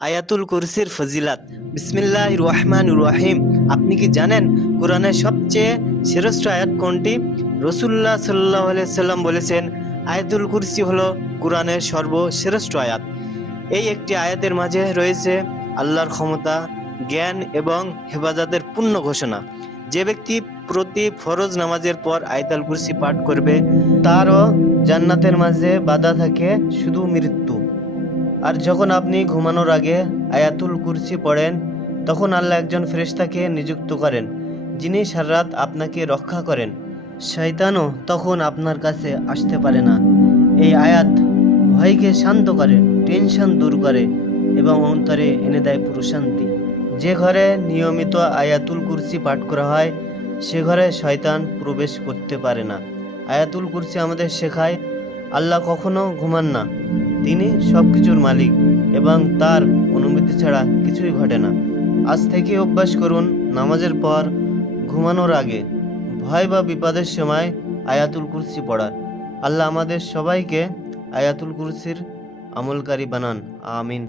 আয়াতুল কুরসির ফজিলাত। বিসমিল্লাহির রহমানির রহিম। আপনি কি জানেন কোরআনের সবচেয়ে শ্রেষ্ঠ আয়াত কোনটি? রাসূলুল্লাহ সাল্লাল্লাহু আলাইহি সাল্লাম বলেছেন, আয়াতুল কুরসি হলো কোরআনের সর্বশ্রেষ্ঠ আয়াত। এই একটি আয়াতের মাঝে রয়েছে আল্লাহর ক্ষমতা, জ্ঞান এবং হেফাজতের পূর্ণ ঘোষণা। যে ব্যক্তি প্রতি ফরজ নামাজের পর আয়াতুল কুরসি পাঠ করবে, তারও জান্নাতের মাঝে বাধা থাকে শুধু মৃত্যু। আর যখন আপনি ঘুমানোর আগে আয়াতুল কুরসি পড়েন, তখন আল্লাহ একজন ফেরেশতাকে নিযুক্ত করেন, যিনি সারা রাত আপনাকে রক্ষা করেন। শয়তানও তখন আপনার কাছে আসতে পারে না। এই আয়াত ভয়কে শান্ত করে, টেনশন দূর করে এবং অন্তরে এনে দেয় প্রশান্তি। যে ঘরে নিয়মিত আয়াতুল কুরসি পাঠ করা হয়, সে ঘরে শয়তান প্রবেশ করতে পারে না। আয়াতুল কুরসি আমাদের শেখায়, আল্লাহ কখনো ঘুমান না। তিনি সবকিছুর মালিক এবং তার অনুমতি ছাড়া কিছুই ঘটে না। আজ থেকে অভ্যাস করুন নামাজের পর, ঘুমানোর আগে, ভয় বা বিপদের সময় আয়াতুল কুরসি পড়ার। আল্লাহ আমাদের সবাইকে আয়াতুল কুরসির আমলকারী বানান। আমিন।